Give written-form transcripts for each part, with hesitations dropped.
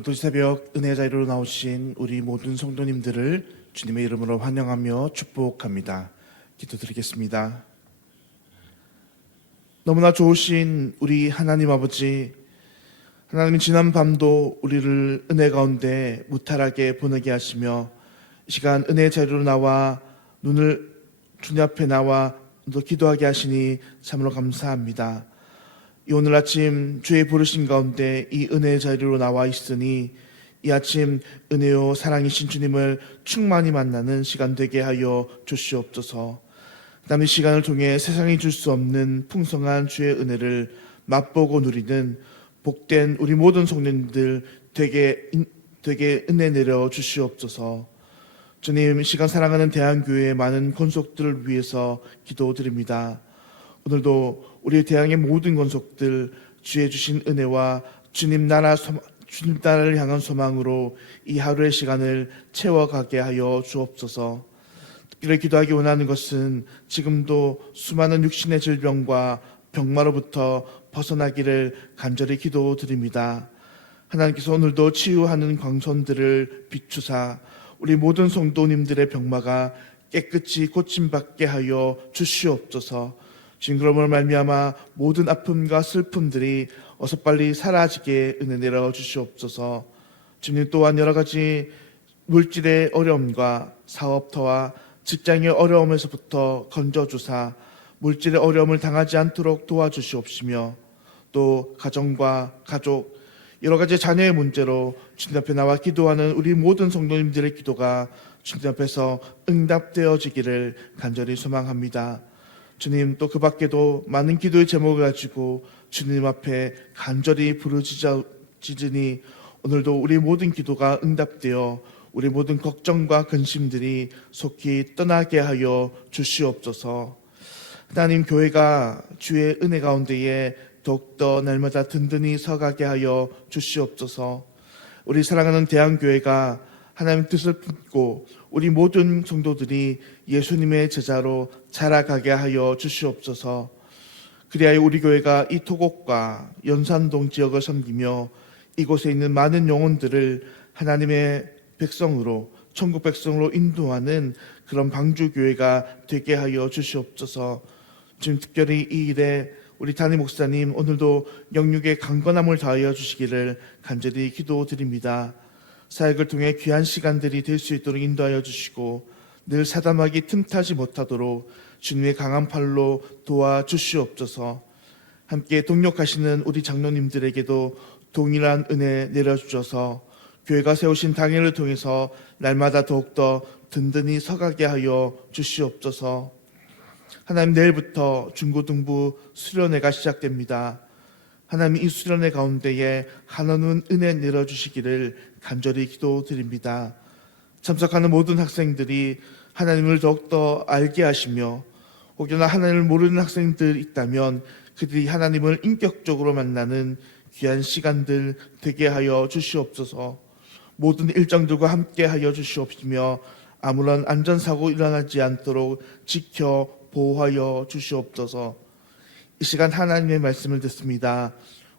오늘도 이 새벽 은혜 자리로 나오신 우리 모든 성도님들을 주님의 이름으로 환영하며 축복합니다. 기도드리겠습니다. 너무나 좋으신 우리 하나님 아버지, 하나님은 지난 밤도 우리를 은혜 가운데 무탈하게 보내게 하시며 이 시간 은혜 자리로 나와 눈을 주님 앞에 나와 또 기도하게 하시니 참으로 감사합니다. 이 오늘 아침 주의 부르신 가운데 이 은혜의 자리로 나와 있으니 이 아침 은혜요 사랑이신 주님을 충만히 만나는 시간 되게 하여 주시옵소서. 남은 시간을 통해 세상이 줄 수 없는 풍성한 주의 은혜를 맛보고 누리는 복된 우리 모든 성도님들 되게 은혜 내려 주시옵소서. 주님, 이 시간 사랑하는 대한교회의 많은 권속들을 위해서 기도드립니다. 오늘도 우리 대항의 모든 권속들 주의 주신 은혜와 주님 나라를 향한 소망으로 이 하루의 시간을 채워가게 하여 주옵소서. 특별히 기도하기 원하는 것은 지금도 수많은 육신의 질병과 병마로부터 벗어나기를 간절히 기도드립니다. 하나님께서 오늘도 치유하는 광선들을 비추사 우리 모든 성도님들의 병마가 깨끗이 고침받게 하여 주시옵소서. 징그러움을 말미암아 모든 아픔과 슬픔들이 어서 빨리 사라지게 은혜 내려 주시옵소서. 주님, 또한 여러 가지 물질의 어려움과 사업터와 직장의 어려움에서부터 건져주사 물질의 어려움을 당하지 않도록 도와주시옵시며, 또 가정과 가족 여러 가지 자녀의 문제로 주님 앞에 나와 기도하는 우리 모든 성도님들의 기도가 주님 앞에서 응답되어지기를 간절히 소망합니다. 주님, 또 그 밖에도 많은 기도의 제목을 가지고 주님 앞에 간절히 부르짖으니 오늘도 우리 모든 기도가 응답되어 우리 모든 걱정과 근심들이 속히 떠나게 하여 주시옵소서. 하나님, 교회가 주의 은혜 가운데에 더욱더 날마다 든든히 서가게 하여 주시옵소서. 우리 사랑하는 대한교회가 하나님 뜻을 품고 우리 모든 성도들이 예수님의 제자로 자라가게 하여 주시옵소서. 그리하여 우리 교회가 이 토곡과 연산동 지역을 섬기며 이곳에 있는 많은 영혼들을 하나님의 백성으로, 천국 백성으로 인도하는 그런 방주교회가 되게 하여 주시옵소서. 지금 특별히 이 일에 우리 담임 목사님 오늘도 영육의 강건함을 다하여 주시기를 간절히 기도드립니다. 사역을 통해 귀한 시간들이 될 수 있도록 인도하여 주시고 늘 사담하기 틈타지 못하도록 주님의 강한 팔로 도와주시옵소서. 함께 동력하시는 우리 장로님들에게도 동일한 은혜 내려주셔서 교회가 세우신 당회를 통해서 날마다 더욱더 든든히 서가게 하여 주시옵소서. 하나님, 내일부터 중고등부 수련회가 시작됩니다. 하나님, 이 수련회 가운데에 한없는 은혜 내려주시기를 간절히 기도드립니다. 참석하는 모든 학생들이 하나님을 더욱더 알게 하시며, 혹여나 하나님을 모르는 학생들 있다면 그들이 하나님을 인격적으로 만나는 귀한 시간들 되게 하여 주시옵소서. 모든 일정들과 함께 하여 주시옵시며 아무런 안전사고 일어나지 않도록 지켜 보호하여 주시옵소서. 이 시간 하나님의 말씀을 듣습니다.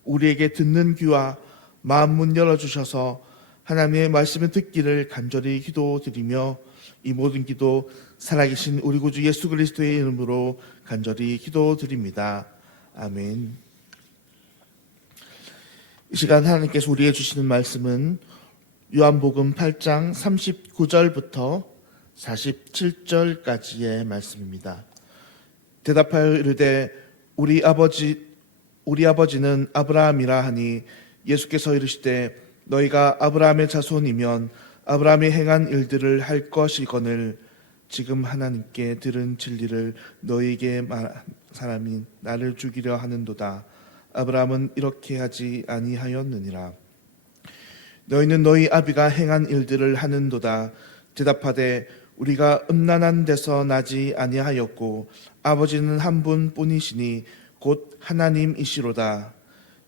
우리에게 듣는 귀와 마음 문 열어주셔서 하나님의 말씀을 듣기를 간절히 기도드리며 이 모든 기도 살아계신 우리 구주 예수 그리스도의 이름으로 간절히 기도드립니다. 아멘. 이 시간 하나님께서 우리에게 주시는 말씀은 요한복음 8장 39절부터 47절까지의 말씀입니다. 대답하여 이르되 우리 아버지는 아브라함이라 하니 예수께서 이르시되 너희가 아브라함의 자손이면 아브라함이 행한 일들을 할 것이거늘 지금 하나님께 들은 진리를 너희에게 말한 사람이 나를 죽이려 하는도다. 아브라함은 이렇게 하지 아니하였느니라. 너희는 너희 아비가 행한 일들을 하는도다. 대답하되 우리가 음란한 데서 나지 아니하였고 아버지는 한 분뿐이시니 곧 하나님이시로다.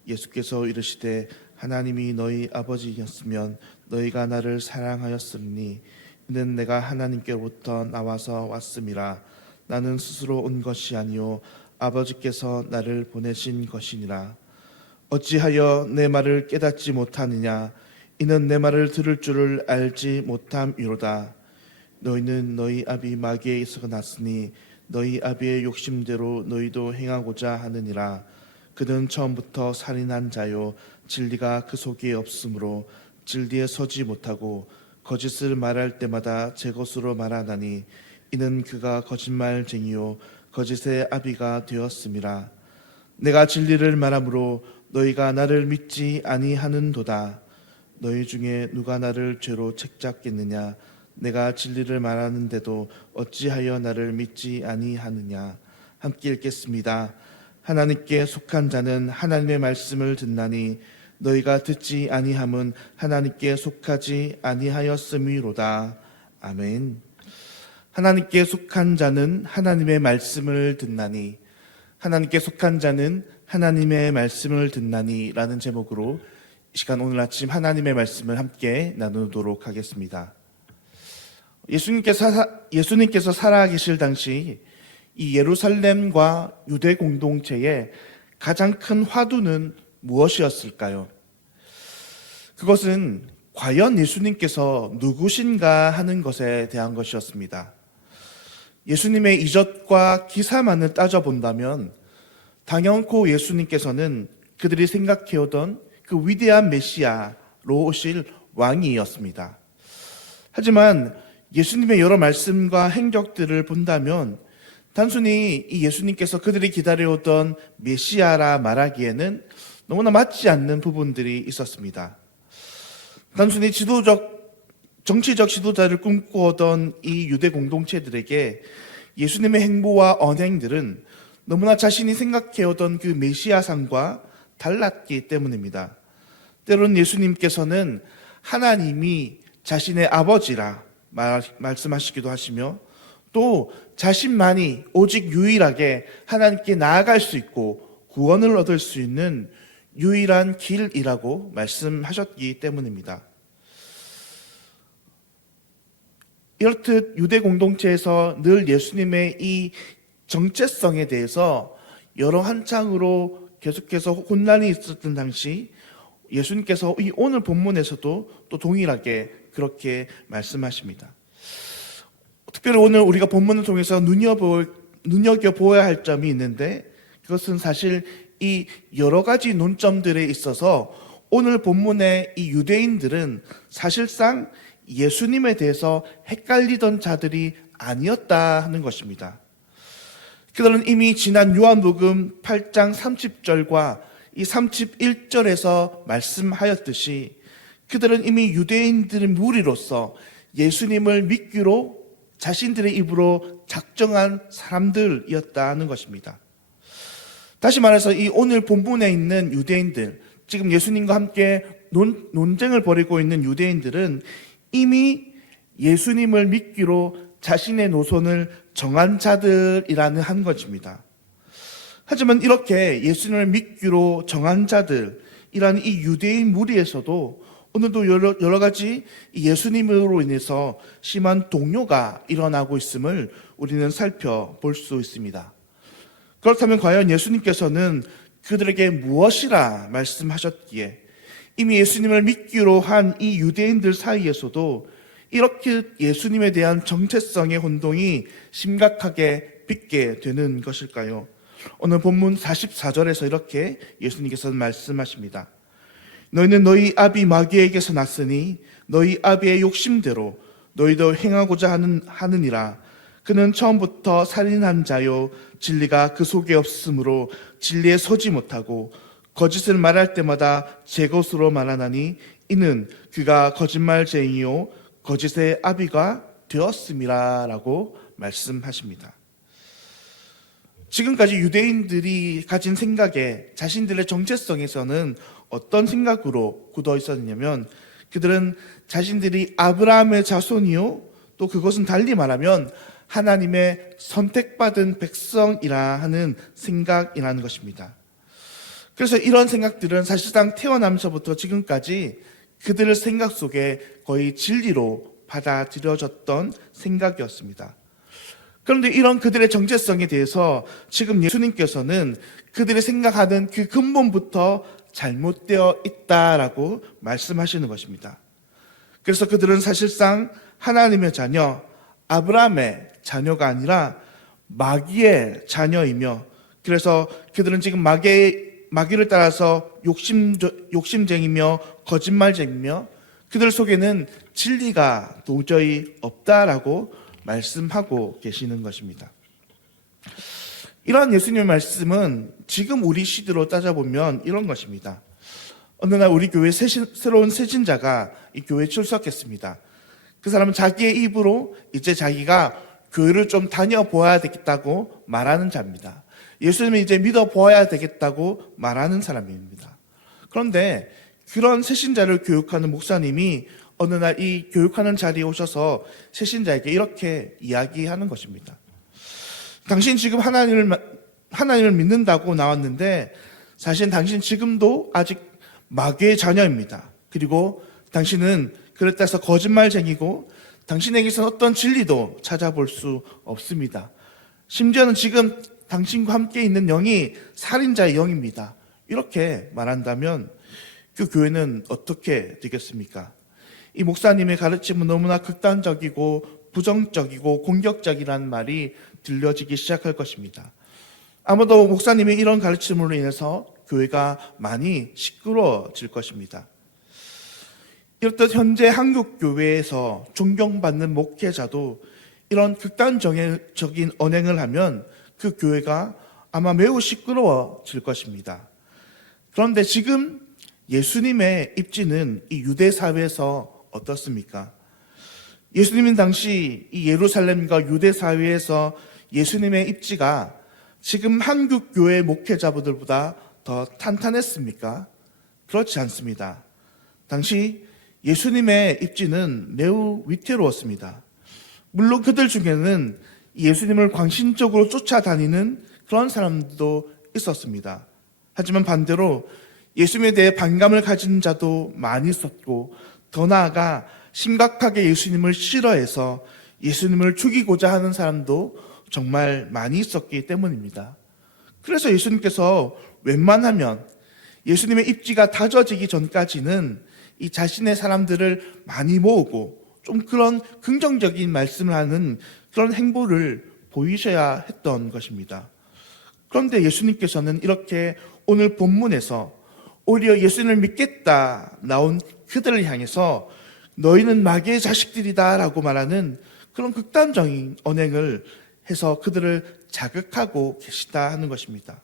예수께서 이르시되 하나님이 너희 아버지였으면 너희가 나를 사랑하였으니 이는 내가 하나님께로부터 나와서 왔음이라. 나는 스스로 온 것이 아니요 아버지께서 나를 보내신 것이니라. 어찌하여 내 말을 깨닫지 못하느냐? 이는 내 말을 들을 줄을 알지 못함이로다. 너희는 너희 아비 마귀에게서 났으니 너희 아비의 욕심대로 너희도 행하고자 하느니라. 그는 처음부터 살인한 자요 진리가 그 속에 없으므로 진리에 서지 못하고 거짓을 말할 때마다 제 것으로 말하나니 이는 그가 거짓말쟁이요 거짓의 아비가 되었음이라. 내가 진리를 말하므로 너희가 나를 믿지 아니하는도다. 너희 중에 누가 나를 죄로 책잡겠느냐? 내가 진리를 말하는데도 어찌하여 나를 믿지 아니하느냐? 함께 읽겠습니다. 하나님께 속한 자는 하나님의 말씀을 듣나니 너희가 듣지 아니함은 하나님께 속하지 아니하였음이로다. 아멘. 하나님께 속한 자는 하나님의 말씀을 듣나니, 하나님께 속한 자는 하나님의 말씀을 듣나니 라는 제목으로 이 시간 오늘 아침 하나님의 말씀을 함께 나누도록 하겠습니다. 예수님께서 살아계실 당시 이 예루살렘과 유대 공동체의 가장 큰 화두는 무엇이었을까요? 그것은 과연 예수님께서 누구신가 하는 것에 대한 것이었습니다. 예수님의 이적과 기사만을 따져본다면 당연코 예수님께서는 그들이 생각해오던 그 위대한 메시아로 오실 왕이었습니다. 하지만 예수님의 여러 말씀과 행적들을 본다면 단순히 이 예수님께서 그들이 기다려오던 메시아라 말하기에는 너무나 맞지 않는 부분들이 있었습니다. 단순히 정치적 지도자를 꿈꾸었던 이 유대 공동체들에게 예수님의 행보와 언행들은 너무나 자신이 생각해오던 그 메시아상과 달랐기 때문입니다. 때로는 예수님께서는 하나님이 자신의 아버지라 말씀하시기도 하시며 또 자신만이 오직 유일하게 하나님께 나아갈 수 있고 구원을 얻을 수 있는 유일한 길이라고 말씀하셨기 때문입니다. 이렇듯 유대 공동체에서 늘 예수님의 이 정체성에 대해서 여러 한창으로 계속해서 혼란이 있었던 당시 예수님께서 이 오늘 본문에서도 또 동일하게 그렇게 말씀하십니다. 특별히 오늘 우리가 본문을 통해서 눈여겨보아야 할 점이 있는데 그것은 사실 이 여러 가지 논점들에 있어서 오늘 본문의 이 유대인들은 사실상 예수님에 대해서 헷갈리던 자들이 아니었다 하는 것입니다. 그들은 이미 지난 요한복음 8장 30절과 이 31절에서 말씀하였듯이 그들은 이미 유대인들의 무리로서 예수님을 믿기로 자신들의 입으로 작정한 사람들이었다는 것입니다. 다시 말해서 이 오늘 본문에 있는 유대인들, 지금 예수님과 함께 논쟁을 벌이고 있는 유대인들은 이미 예수님을 믿기로 자신의 노선을 정한 자들이라는 한 것입니다. 하지만 이렇게 예수님을 믿기로 정한 자들이라는 이 유대인 무리에서도 오늘도 여러 가지 예수님으로 인해서 심한 동요가 일어나고 있음을 우리는 살펴볼 수 있습니다. 그렇다면 과연 예수님께서는 그들에게 무엇이라 말씀하셨기에 이미 예수님을 믿기로 한 이 유대인들 사이에서도 이렇게 예수님에 대한 정체성의 혼동이 심각하게 빚게 되는 것일까요? 오늘 본문 44절에서 이렇게 예수님께서는 말씀하십니다. 너희는 너희 아비 마귀에게서 났으니 너희 아비의 욕심대로 너희도 행하고자 하느니라. 그는 처음부터 살인한 자요 진리가 그 속에 없으므로 진리에 서지 못하고 거짓을 말할 때마다 제 것으로 말하나니 이는 그가 거짓말쟁이요 거짓의 아비가 되었음이라 라고 말씀하십니다. 지금까지 유대인들이 가진 생각에 자신들의 정체성에서는 어떤 생각으로 굳어 있었냐면 그들은 자신들이 아브라함의 자손이요 또 그것은 달리 말하면 하나님의 선택받은 백성이라 하는 생각이라는 것입니다. 그래서 이런 생각들은 사실상 태어나면서부터 지금까지 그들의 생각 속에 거의 진리로 받아들여졌던 생각이었습니다. 그런데 이런 그들의 정체성에 대해서 지금 예수님께서는 그들이 생각하는 그 근본부터 잘못되어 있다라고 말씀하시는 것입니다. 그래서 그들은 사실상 하나님의 자녀, 아브라함의 자녀가 아니라 마귀의 자녀이며, 그래서 그들은 지금 마귀를 따라서 욕심쟁이며 거짓말쟁이며 그들 속에는 진리가 도저히 없다라고 말씀하고 계시는 것입니다. 이러한 예수님의 말씀은 지금 우리 시대로 따져보면 이런 것입니다. 어느 날 우리 교회 새로운 세진자가 이 교회에 출석했습니다. 그 사람은 자기의 입으로 이제 자기가 교회를 좀 다녀보아야 되겠다고 말하는 자입니다. 예수님을 이제 믿어보아야 되겠다고 말하는 사람입니다. 그런데 그런 새신자를 교육하는 목사님이 어느 날 이 교육하는 자리에 오셔서 새신자에게 이렇게 이야기하는 것입니다. 당신 지금 하나님을 믿는다고 나왔는데 사실 당신 지금도 아직 마귀의 자녀입니다. 그리고 당신은 그렇다 해서 거짓말쟁이고 당신에게서는 어떤 진리도 찾아볼 수 없습니다. 심지어는 지금 당신과 함께 있는 영이 살인자의 영입니다. 이렇게 말한다면 그 교회는 어떻게 되겠습니까? 이 목사님의 가르침은 너무나 극단적이고 부정적이고 공격적이라는 말이 들려지기 시작할 것입니다. 아마도 목사님의 이런 가르침으로 인해서 교회가 많이 시끄러워질 것입니다. 이렇듯 현재 한국 교회에서 존경받는 목회자도 이런 극단적인 언행을 하면 그 교회가 아마 매우 시끄러워질 것입니다. 그런데 지금 예수님의 입지는 이 유대 사회에서 어떻습니까? 예수님은 당시 이 예루살렘과 유대 사회에서 예수님의 입지가 지금 한국 교회 목회자분들보다 더 탄탄했습니까? 그렇지 않습니다. 당시 예수님의 입지는 매우 위태로웠습니다. 물론 그들 중에는 예수님을 광신적으로 쫓아다니는 그런 사람도 있었습니다. 하지만 반대로 예수님에 대해 반감을 가진 자도 많이 있었고, 더 나아가 심각하게 예수님을 싫어해서 예수님을 죽이고자 하는 사람도 정말 많이 있었기 때문입니다. 그래서 예수님께서 웬만하면 예수님의 입지가 다져지기 전까지는 이 자신의 사람들을 많이 모으고 좀 그런 긍정적인 말씀을 하는 그런 행보를 보이셔야 했던 것입니다. 그런데 예수님께서는 이렇게 오늘 본문에서 오히려 예수님을 믿겠다 나온 그들을 향해서 너희는 마귀의 자식들이다 라고 말하는 그런 극단적인 언행을 해서 그들을 자극하고 계시다 하는 것입니다.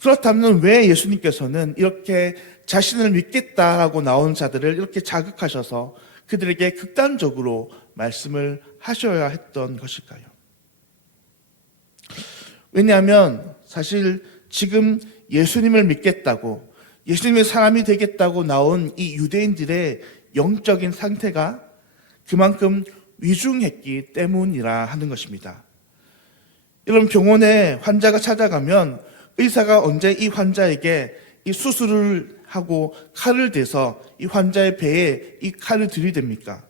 그렇다면 왜 예수님께서는 이렇게 자신을 믿겠다라고 나온 자들을 이렇게 자극하셔서 그들에게 극단적으로 말씀을 하셔야 했던 것일까요? 왜냐하면 사실 지금 예수님을 믿겠다고, 예수님의 사람이 되겠다고 나온 이 유대인들의 영적인 상태가 그만큼 위중했기 때문이라 하는 것입니다. 여러분, 병원에 환자가 찾아가면 의사가 언제 이 환자에게 이 수술을 하고 칼을 대서 이 환자의 배에 이 칼을 들이댑니까?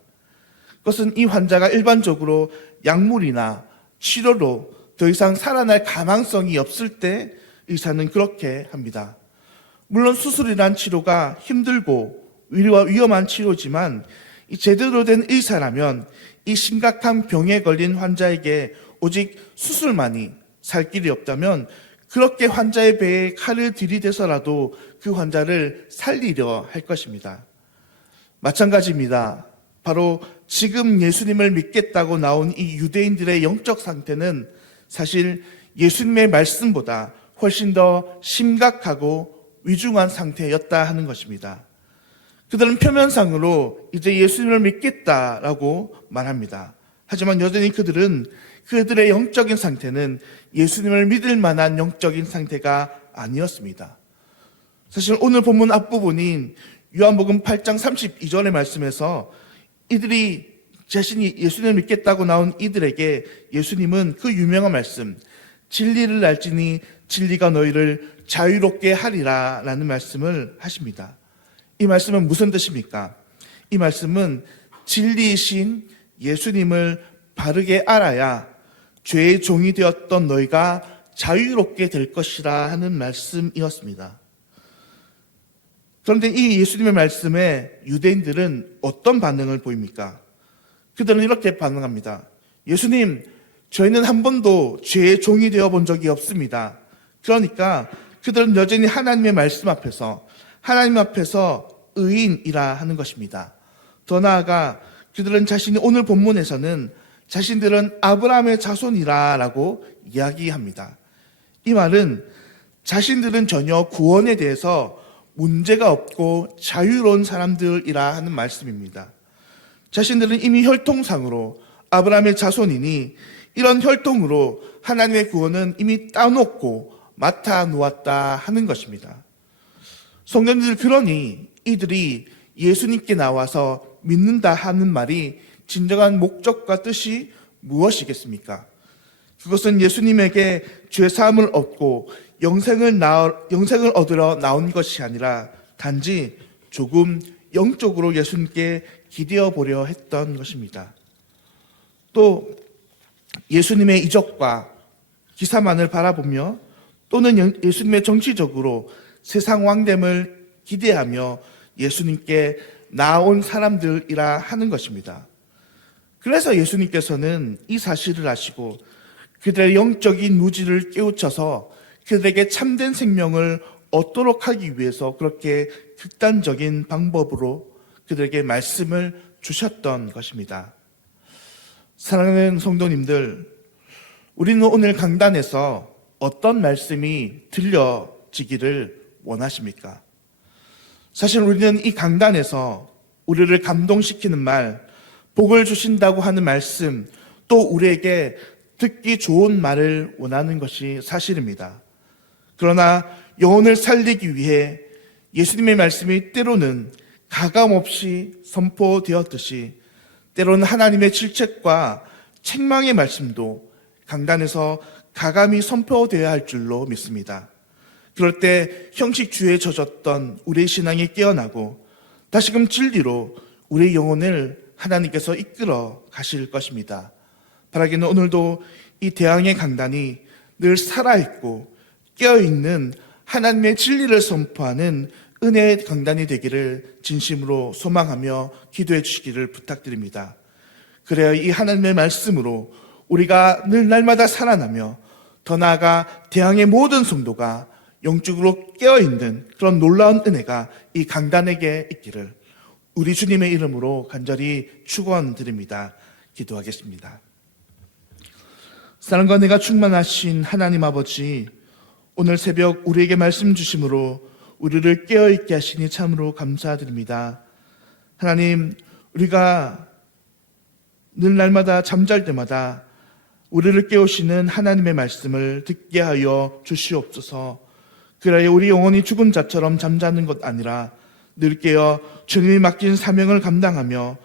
그것은 이 환자가 일반적으로 약물이나 치료로 더 이상 살아날 가망성이 없을 때 의사는 그렇게 합니다. 물론 수술이란 치료가 힘들고 위험한 치료지만 이 제대로 된 의사라면 이 심각한 병에 걸린 환자에게 오직 수술만이 살 길이 없다면 그렇게 환자의 배에 칼을 들이대서라도 그 환자를 살리려 할 것입니다. 마찬가지입니다. 바로 지금 예수님을 믿겠다고 나온 이 유대인들의 영적 상태는 사실 예수님의 말씀보다 훨씬 더 심각하고 위중한 상태였다 하는 것입니다. 그들은 표면상으로 이제 예수님을 믿겠다라고 말합니다. 하지만 여전히 그들의 영적인 상태는 예수님을 믿을 만한 영적인 상태가 아니었습니다. 사실 오늘 본문 앞부분인 요한복음 8장 32절의 말씀에서 이들이 자신이 예수님을 믿겠다고 나온 이들에게 예수님은 그 유명한 말씀, 진리를 알지니 진리가 너희를 자유롭게 하리라 라는 말씀을 하십니다. 이 말씀은 무슨 뜻입니까? 이 말씀은 진리이신 예수님을 바르게 알아야 죄의 종이 되었던 너희가 자유롭게 될 것이라 하는 말씀이었습니다. 그런데 이 예수님의 말씀에 유대인들은 어떤 반응을 보입니까? 그들은 이렇게 반응합니다. 예수님, 저희는 한 번도 죄의 종이 되어 본 적이 없습니다. 그러니까 그들은 여전히 하나님의 말씀 앞에서, 하나님 앞에서 의인이라 하는 것입니다. 더 나아가 그들은 자신이 오늘 본문에서는 자신들은 아브라함의 자손이라고 이야기합니다. 이 말은 자신들은 전혀 구원에 대해서 문제가 없고 자유로운 사람들이라 하는 말씀입니다. 자신들은 이미 혈통상으로 아브라함의 자손이니 이런 혈통으로 하나님의 구원은 이미 따놓고 맡아 놓았다 하는 것입니다. 성도님들, 그러니 이들이 예수님께 나와서 믿는다 하는 말이 진정한 목적과 뜻이 무엇이겠습니까? 그것은 예수님에게 죄사함을 얻고 영생을 얻으러 나온 것이 아니라 단지 조금 영적으로 예수님께 기대어 보려 했던 것입니다. 또 예수님의 이적과 기사만을 바라보며 또는 예수님의 정치적으로 세상 왕됨을 기대하며 예수님께 나온 사람들이라 하는 것입니다. 그래서 예수님께서는 이 사실을 아시고 그들의 영적인 누지를 깨우쳐서 그들에게 참된 생명을 얻도록 하기 위해서 그렇게 극단적인 방법으로 그들에게 말씀을 주셨던 것입니다. 사랑하는 성도님들, 우리는 오늘 강단에서 어떤 말씀이 들려지기를 원하십니까? 사실 우리는 이 강단에서 우리를 감동시키는 말, 복을 주신다고 하는 말씀, 또 우리에게 듣기 좋은 말을 원하는 것이 사실입니다. 그러나 영혼을 살리기 위해 예수님의 말씀이 때로는 가감없이 선포되었듯이 때로는 하나님의 질책과 책망의 말씀도 강단에서 가감히 선포되어야 할 줄로 믿습니다. 그럴 때 형식주의에 젖었던 우리의 신앙이 깨어나고 다시금 진리로 우리의 영혼을 하나님께서 이끌어 가실 것입니다. 바라기는 오늘도 이 대항의 강단이 늘 살아있고 깨어있는 하나님의 진리를 선포하는 은혜의 강단이 되기를 진심으로 소망하며 기도해 주시기를 부탁드립니다. 그래야 이 하나님의 말씀으로 우리가 늘 날마다 살아나며 더 나아가 대항의 모든 성도가 영적으로 깨어있는 그런 놀라운 은혜가 이 강단에게 있기를 우리 주님의 이름으로 간절히 축원드립니다. 기도하겠습니다. 사랑과 은혜가 충만하신 하나님 아버지, 오늘 새벽 우리에게 말씀 주심으로 우리를 깨어있게 하시니 참으로 감사드립니다. 하나님, 우리가 늘 날마다 잠잘 때마다 우리를 깨우시는 하나님의 말씀을 듣게 하여 주시옵소서. 그래야 우리 영혼이 죽은 자처럼 잠자는 것 아니라 늘 깨어 주님이 맡긴 사명을 감당하며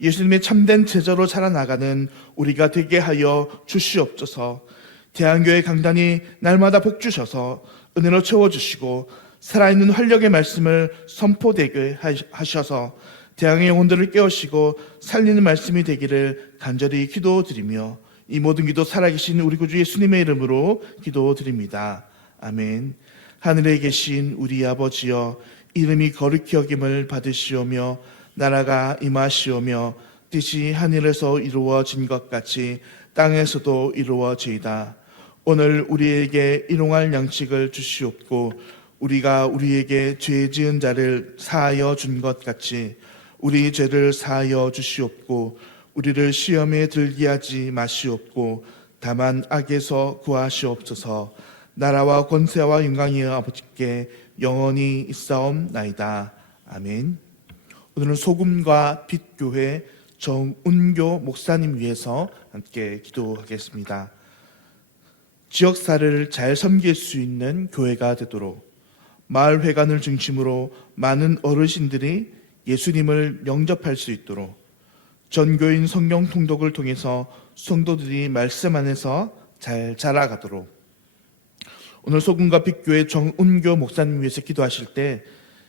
예수님의 참된 제자로 살아나가는 우리가 되게 하여 주시옵소서. 대한교회 강단이 날마다 복 주셔서 은혜로 채워주시고 살아있는 활력의 말씀을 선포되게 하셔서 대항의 영혼들을 깨우시고 살리는 말씀이 되기를 간절히 기도드리며 이 모든 기도 살아계신 우리 구주 예수님의 이름으로 기도드립니다. 아멘. 하늘에 계신 우리 아버지여, 이름이 거룩히 여김을 받으시오며 나라가 임하시오며 뜻이 하늘에서 이루어진 것 같이 땅에서도 이루어지이다. 오늘 우리에게 일용할 양식을 주시옵고 우리가 우리에게 죄 지은 자를 사하여 준 것 같이 우리 죄를 사하여 주시옵고 우리를 시험에 들게 하지 마시옵고 다만 악에서 구하시옵소서. 나라와 권세와 영광이 아버지께 영원히 있사옵나이다. 아멘. 오늘은 소금과 빛 교회 정운교 목사님 위해서 함께 기도하겠습니다. 지역사를 잘 섬길 수 있는 교회가 되도록 마을 회관을 중심으로 많은 어르신들이 예수님을 영접할 수 있도록 전교인 성경 통독을 통해서 성도들이 말씀 안에서 잘 자라가도록 오늘 소금과 빛교회 정운교 목사님 위해서 기도하실 때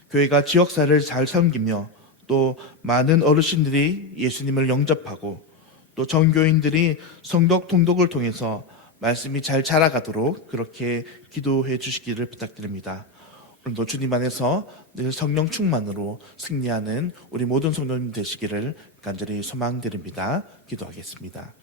교회가 지역사를 잘 섬기며 또 많은 어르신들이 예수님을 영접하고 또 전교인들이 성덕 통독을 통해서 말씀이 잘 자라가도록 그렇게 기도해 주시기를 부탁드립니다. 오늘도 주님 안에서 늘 성령 충만으로 승리하는 우리 모든 성도님 되시기를 간절히 소망드립니다. 기도하겠습니다.